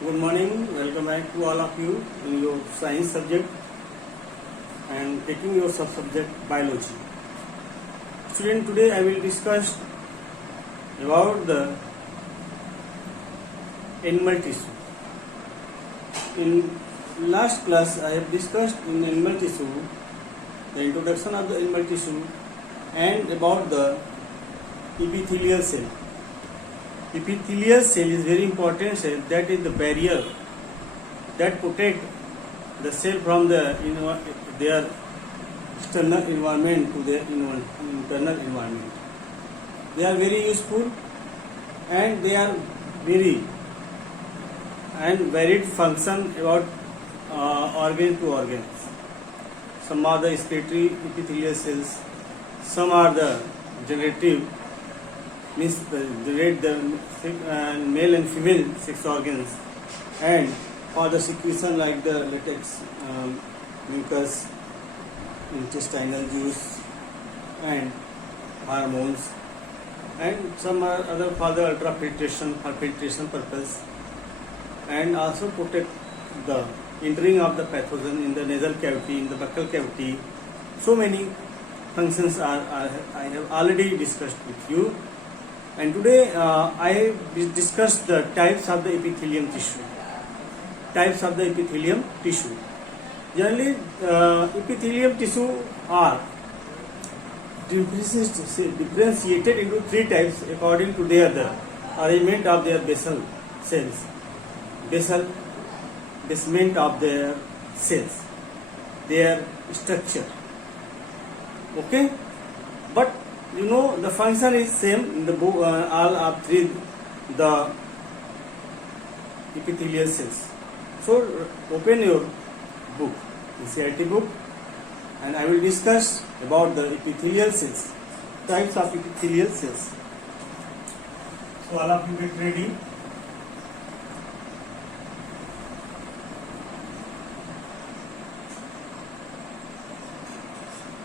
Good morning, welcome back to all of you in your science subject and taking your sub-subject biology. Student, today I will discuss about the animal tissue. In last class I have discussed in animal tissue the introduction of the animal tissue and about the epithelial cell. Epithelial cell is very important cell, that is the barrier that protect the cell from their external environment to their internal environment. They are very useful and they are very and varied function about organ to organs. Some are the excretory epithelial cells, some are the generative, means generate the male and female sex organs, and for the secretion like the latex, mucus, intestinal juice and hormones, and some are other for the ultrafiltration for filtration purpose, and also protect the entering of the pathogen in the nasal cavity, in the buccal cavity. So many functions are I have already discussed with you. And today I discussed the types of the epithelium tissue. Types of the epithelium tissue. Generally, epithelium tissue are differentiated into three types according to the arrangement of their basal cells. Basement of their cells, their structure. Okay, but you know the function is same in the book, all of three the epithelial cells. So open your book, NCERT book, and I will discuss about the epithelial cells, types of epithelial cells. So all of you get ready.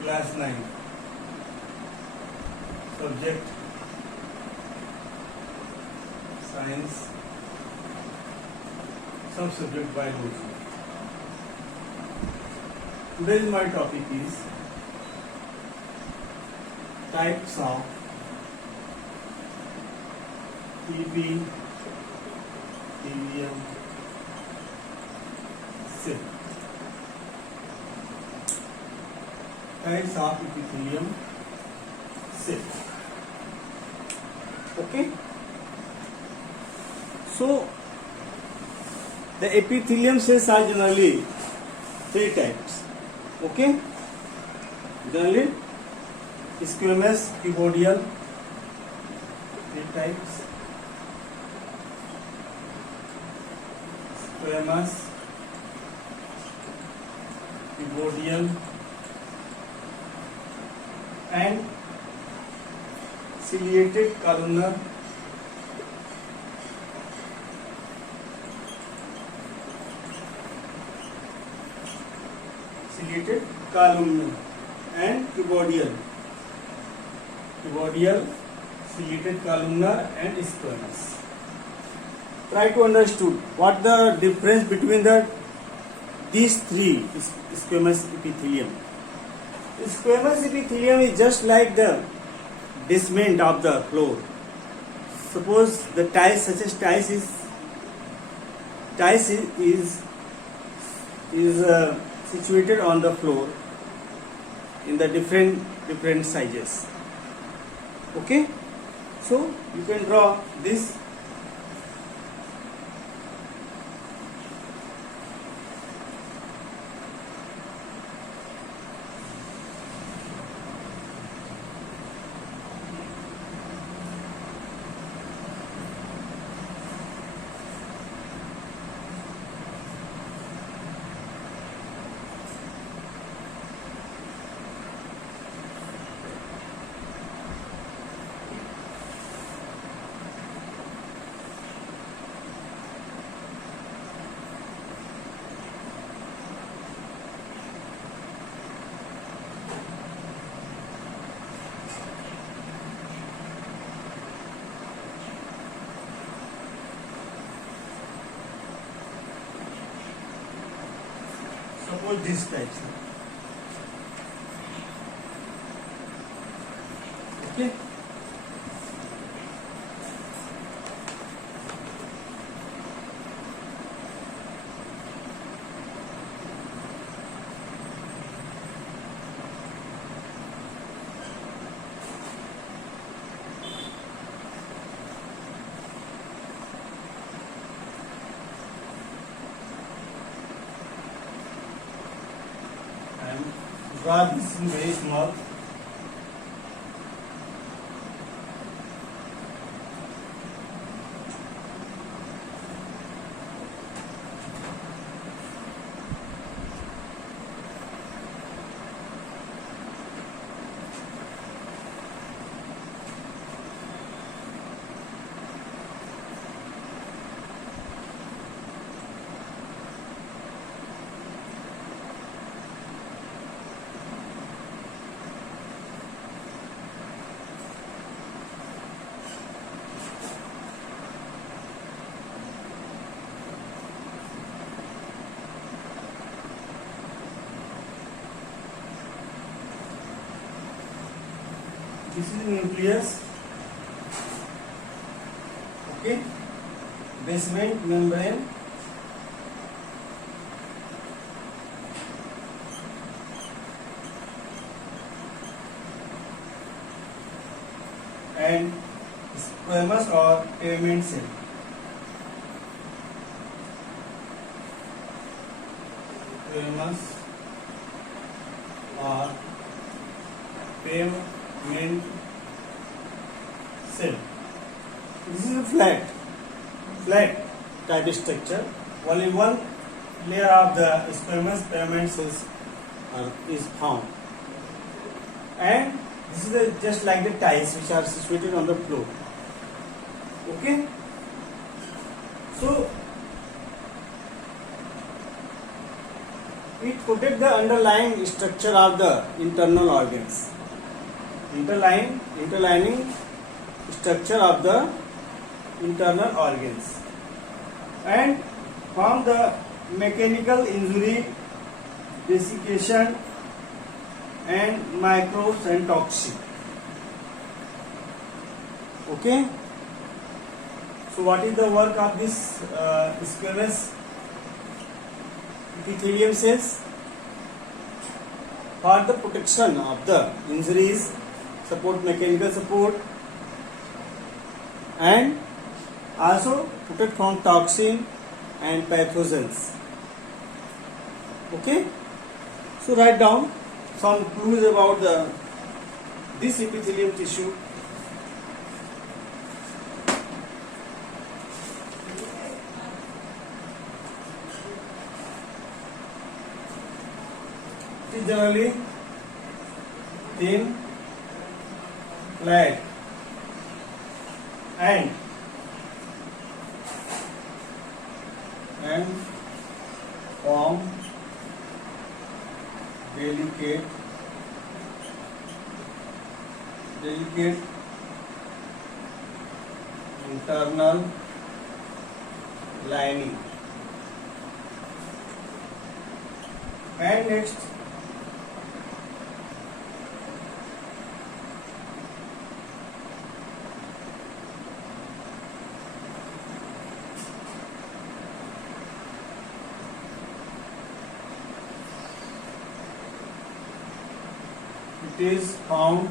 Class 9. Subject science, sub-subject biology. Today's my topic is types of epithelium cell. Types of epithelium cell. Okay, so the epithelium cells are generally three types. Okay, generally squamous, cuboidal, three types. Squamous, cuboidal and ciliated columnar. Ciliated columnar and cuboidal, ciliated columnar and squamous. Try to understand what the difference between these three squamous epithelium. Squamous epithelium is just like the basement of the floor. Suppose the tiles, such as tiles is situated on the floor in the different sizes. Okay, so you can draw this. suppose this types. Okay. And draw this in very small. This is nucleus. Okay. Basement membrane. And squamous or pavement cell. Squamous or pavement cell. This is a flat type structure. Only one layer of the squamous pavement cells is found, and this is just like the tiles which are situated on the floor. Okay. So it protects the underlying structure of the internal organs. Interlining structure of the internal organs, and from the mechanical injury, desiccation, and microbes and toxin. Okay. So what is the work of this squamous epithelium cells? For the protection of the injuries, support mechanical support, and also protect from toxin and pathogens. Okay. So write down some clues about this epithelium tissue. It is generally thin, flat, and form delicate internal lining. And next, it is found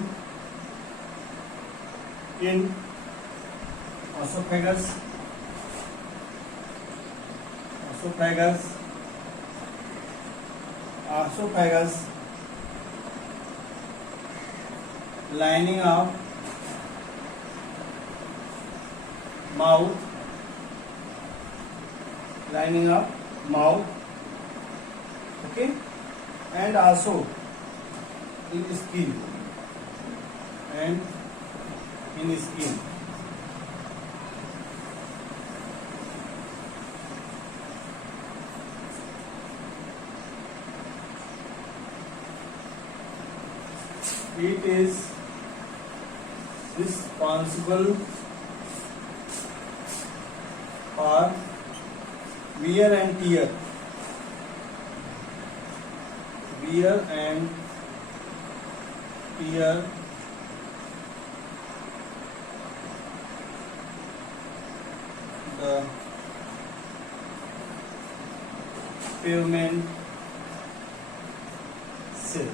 in esophagus, lining of mouth, okay, and also in skin it is responsible for wear and tear ear and ear the pavement sill.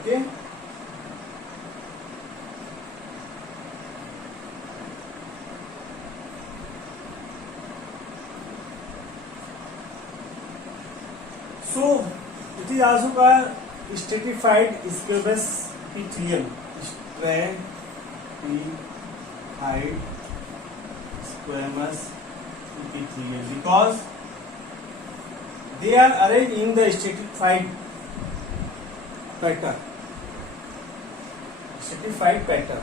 Okay. So it is also called stratified squamous epithelium. Stratified squamous epithelium because they are arranged in the stratified pattern. Stratified pattern.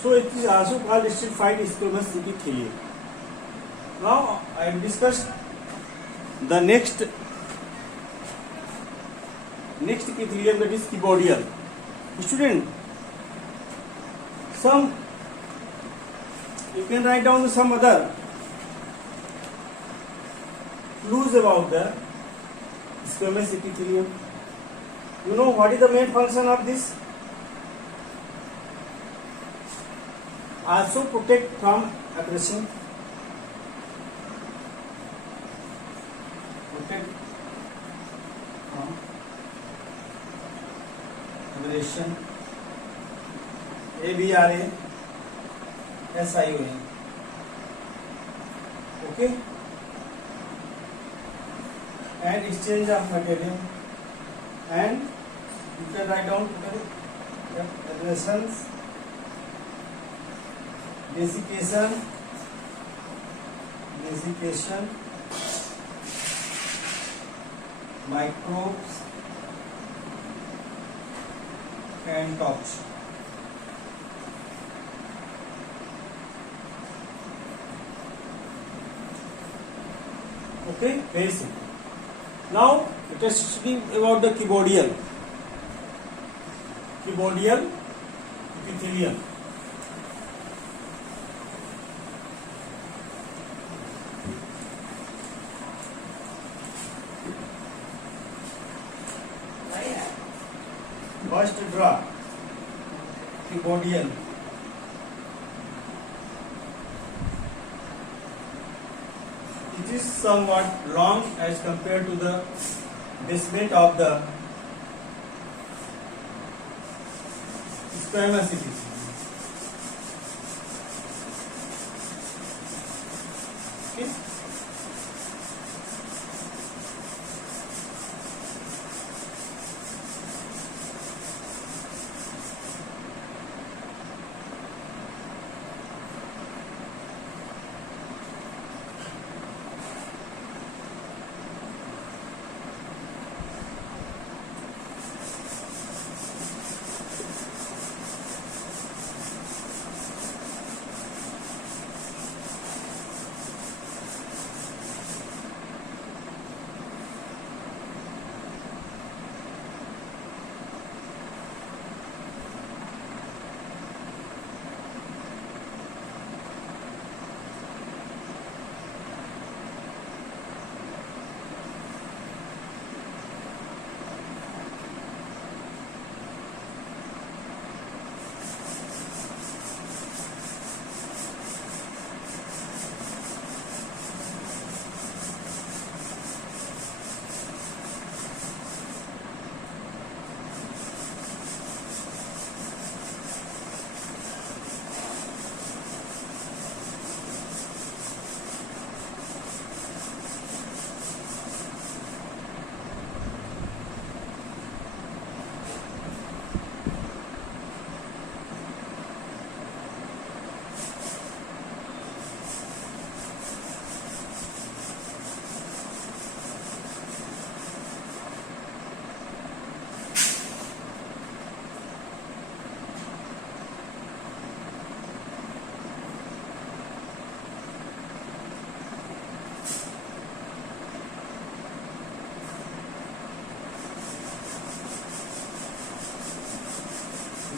So it is also called stratified squamous epithelium. Now I will discuss the next epithelium, that is cuboidal. Student, you can write down some other clues about the squamous epithelium. You know what is the main function of this? Also protect from aggression. Protect from aggression. ABRASION. Okay. And exchange of material. And you can write down aggressions, desiccation, microbes and touch. Okay, very simple. Now let us speak about the cuboidal epithelium. First draw cuboidal. It is somewhat long as compared to the basement of the squamous epithelium. Okay.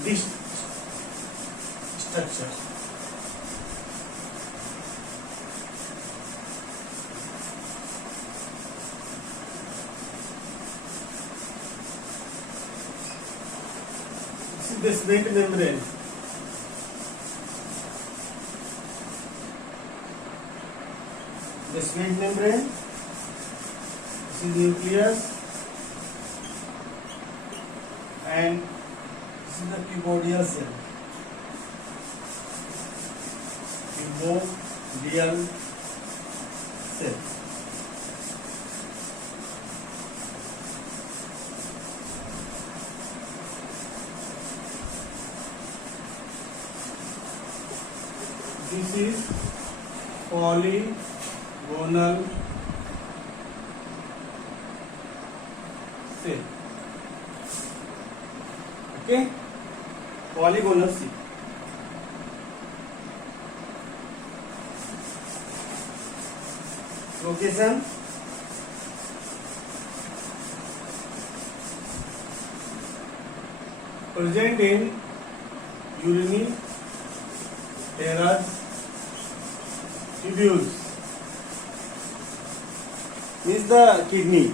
This structure. is basement membrane. Basement membrane. This is nucleus, and this is the cuboidal cell. Cuboidal cell. This is polygonal cell. Okay, polygonal cell. Location: present in uriniferous tubules, means the kidney.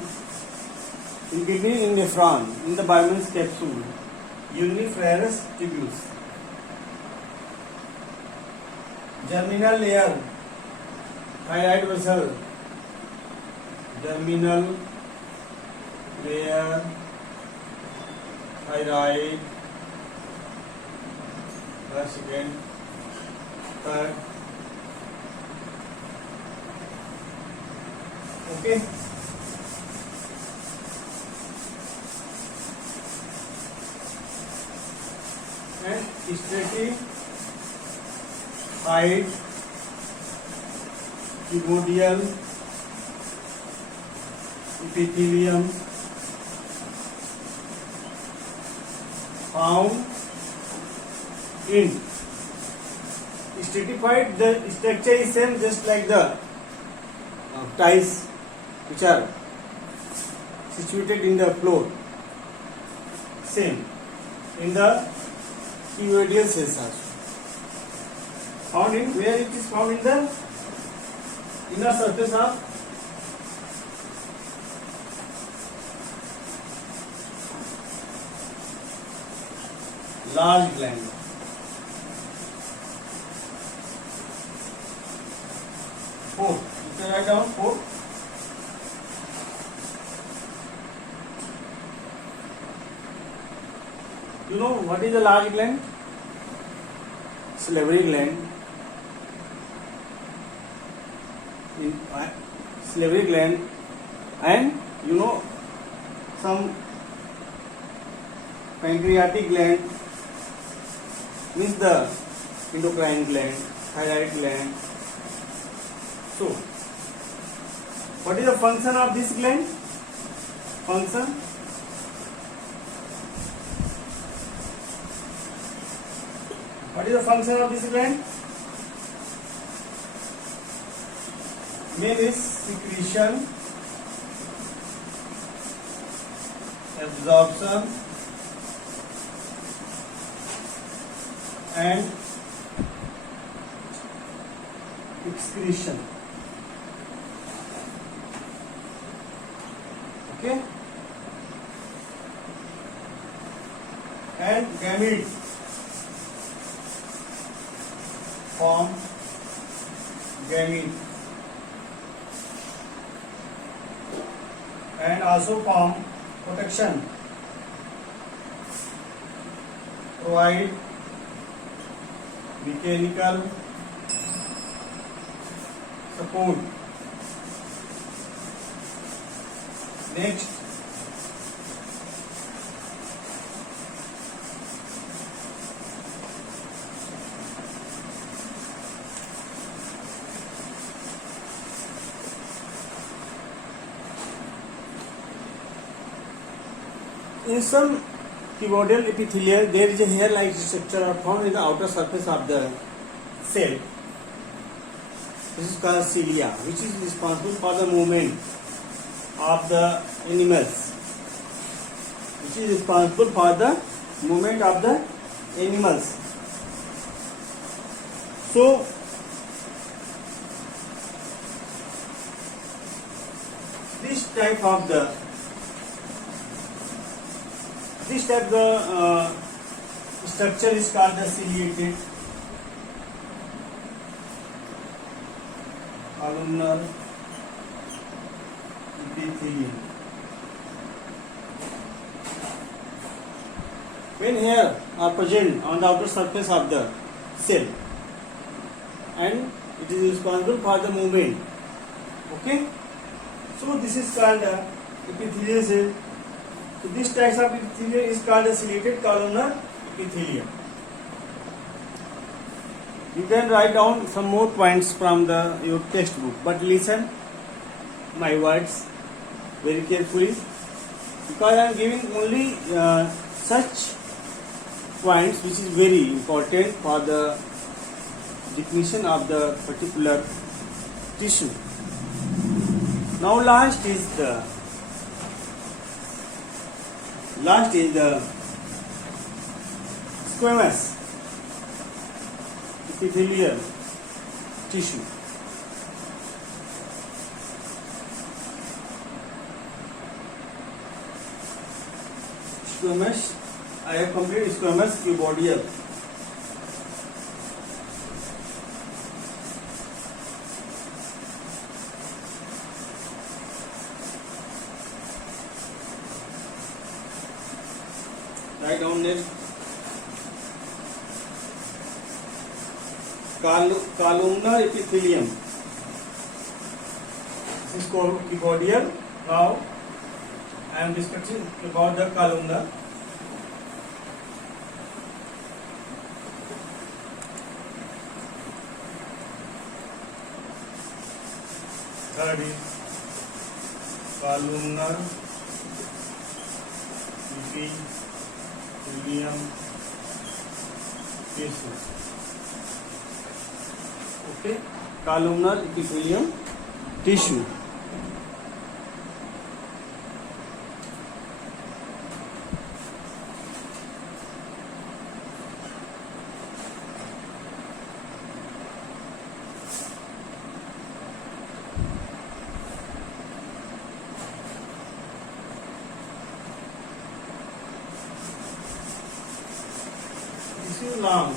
In kidney, in nephron, in the Byman's capsule, uriniferous tubules. Germinal layer, thyroid vessel. Germinal layer, thyroid, first, second, third. Okay. And stratified cuboidal epithelium found in stratified. The structure is same, just like the tiles which are situated in the floor. Same in the cuboidal cells also. Found in where it is found? In the inner surface of large gland. Four. You can write down 4. You know what is the large gland? Salivary gland. Salivary gland, and you know some pancreatic gland, means the endocrine gland, thyroid gland. So, what is the function of this gland? Function: what is the function of this gland? Main is secretion, absorption, and excretion. Okay, and gamete form gamete, and also form protection, provide mechanical support. Next, in some cuboidal epithelial, there is a hair-like structure found in the outer surface of the cell. This is called cilia, which is responsible for the movement of the animals. Which is responsible for the movement of the animals. So, this type of structure is called the ciliated columnar epithelium. When hair are present on the outer surface of the cell, and it is responsible for the movement. Okay, so this is called epithelial cell. So this type of epithelium is called a ciliated columnar epithelium. You can write down some more points from your textbook, but listen my words very carefully, because I am giving only such points which is very important for the definition of the particular tissue. Now last is the squamous epithelial tissue. Squamous, I have completed squamous cuboidal. Write down next. Columnar epithelium. This is called cuboidal. Now I am discussing about the columnar. Third is columnar epithelium tissue. Okay, columnar epithelium tissue. This is long.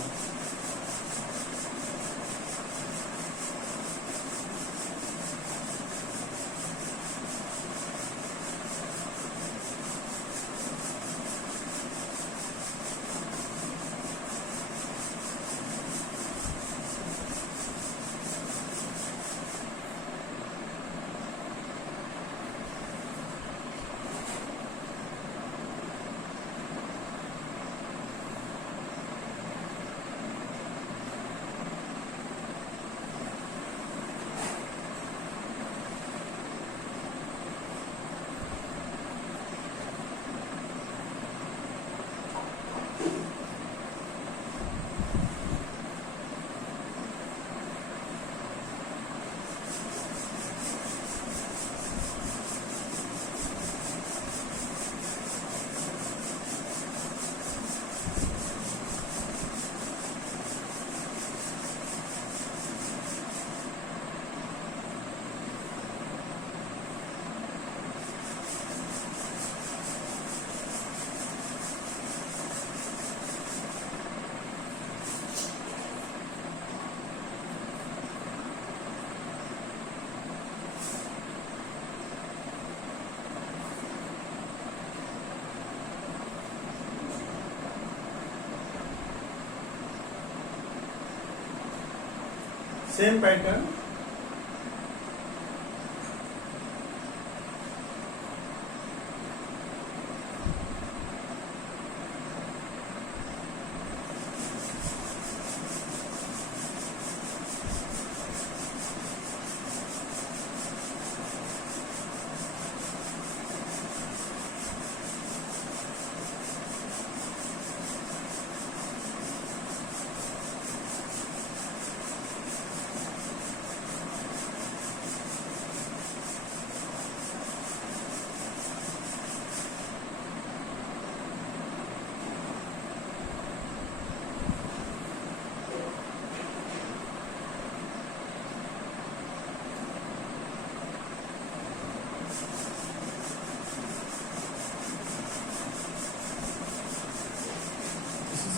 Same pattern.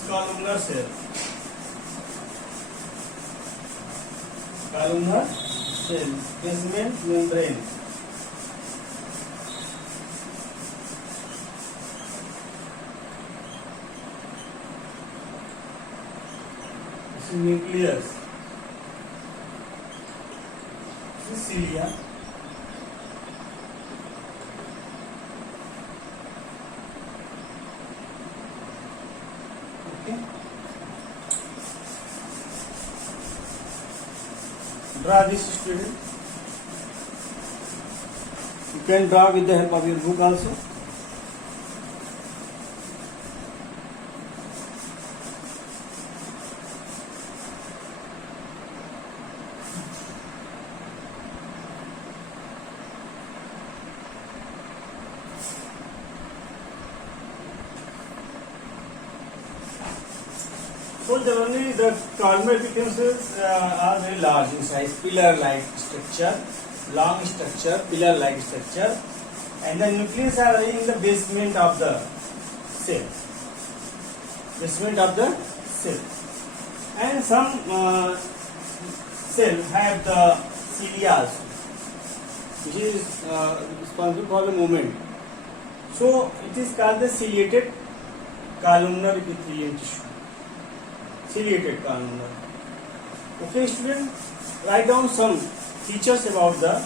columnar cell. Columnar cell, basement membrane. This is nucleus. This is cilia. Okay. Draw this, student. You can draw with the help of your book also. So generally the columnar epitheliomas are very large in size, pillar-like structure, long structure, pillar-like structure, and the nucleus are in the basement of the cell. Basement of the cell, and some cell have the cilia also, which is responsible for the movement. So it is called the ciliated columnar epithelium tissue. Ciliated columnar. Okay, student, write down some features about the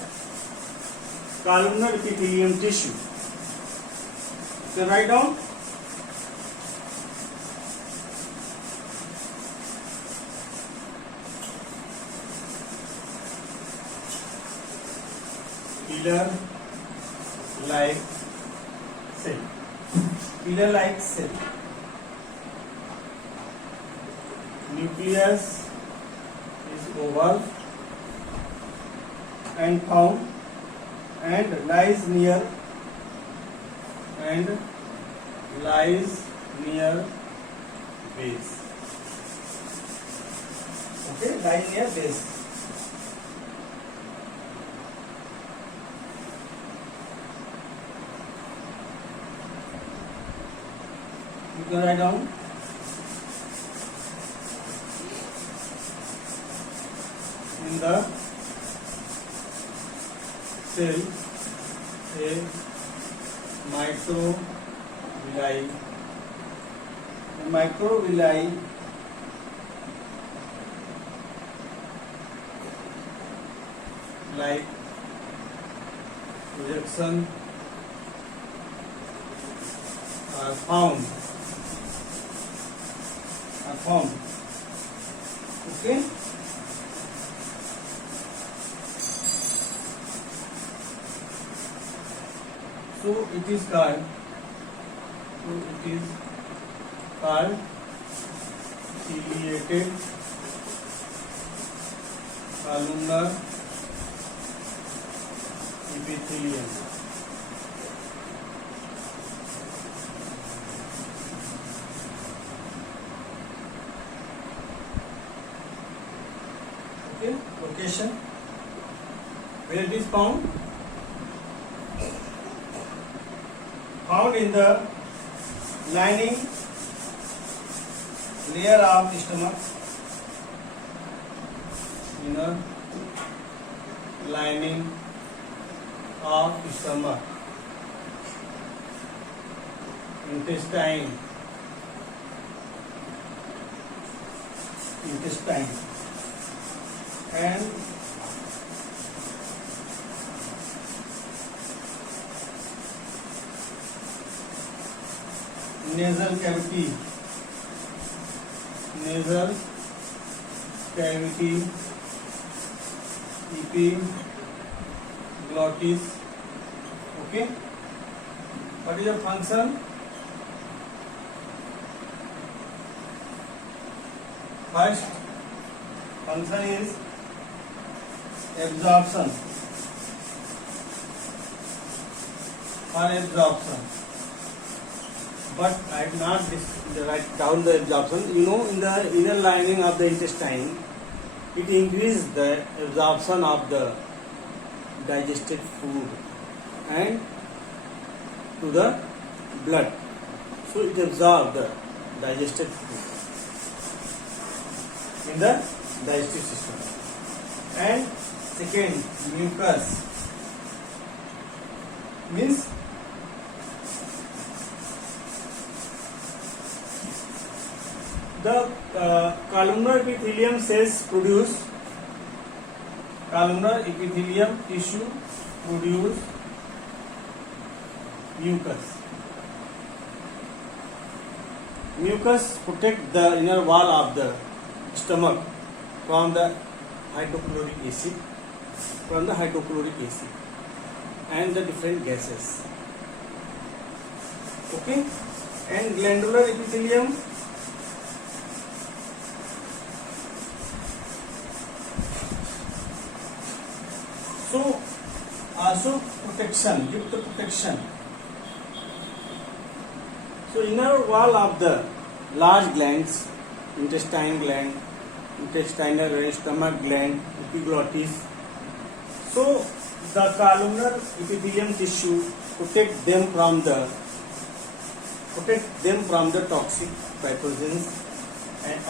columnar epithelium tissue. So write down. Pillar-like cell. Pillar-like cell. Nucleus is oval and found and lies near base. Okay, lies near base. You can write down. In the cell, a microvilli like projection are found. Okay. So it is called ciliated columnar epithelium. Okay, location. Where it is found? Found in the lining layer of stomach, inner lining of stomach, intestine, and nasal cavity, epiglottis. Okay, what is the function? First function is absorption. But I have not write down the absorption. You know, in the inner lining of the intestine, it increases the absorption of the digested food and to the blood. So it absorbs the digested food in the digestive system. And second, mucus means the columnar epithelium cells produce columnar epithelium tissue produce mucus. Mucus protect the inner wall of the stomach from the hydrochloric acid and the different gases. Okay, and glandular epithelium so also protection, युक्त protection. So inner wall of the large glands, intestinal gland, stomach gland, epiglottis. So the columnar epithelium tissue protect them from the toxic pathogens and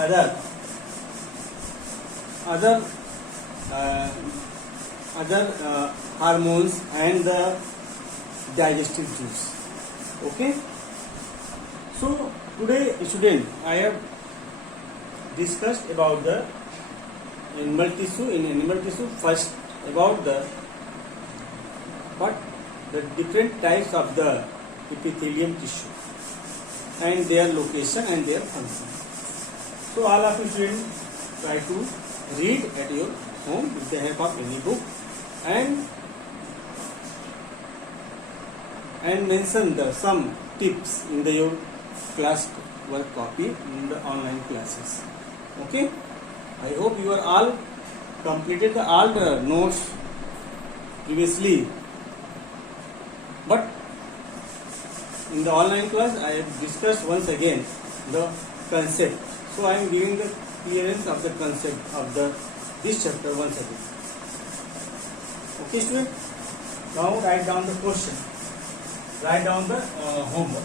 other hormones and the digestive juice. Okay. So today, student, I have discussed about the animal tissue. In animal tissue, first about the different types of the epithelium tissue and their location and their function. So all of you students try to read at your home with the help of any book and mention some tips in your class work copy in the online classes. Okay, I hope you are all completed all the notes previously, but in the online class I have discussed once again the concept. So I am giving the clearance of the concept of this chapter once again. Okay, student. Now write down the question. Write down the homework.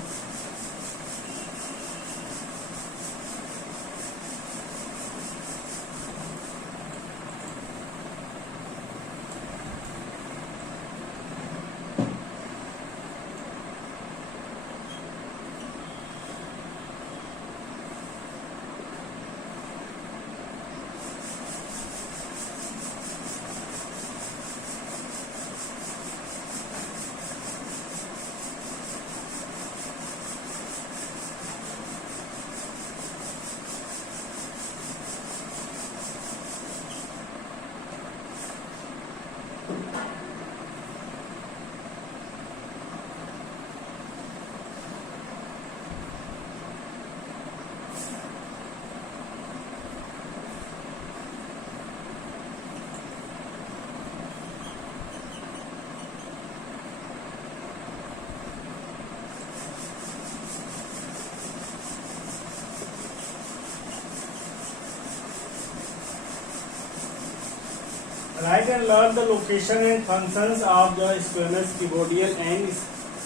Write and learn the location and functions of the squamous, cuboidal and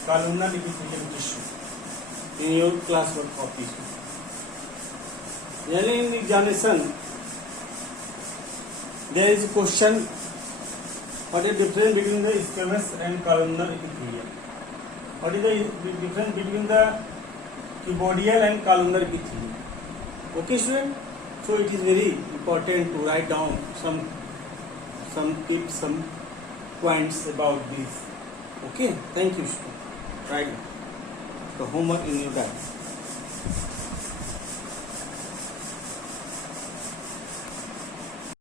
columnar epithelium tissue in your classwork copies. Yani in examination, there is a question: what is the difference between the squamous and columnar epithelium? What is the difference between the cuboidal and columnar epithelium? Okay, student. So it is very important to write down some tips, some points about this. Okay, thank you, student. Write the homework in your diary.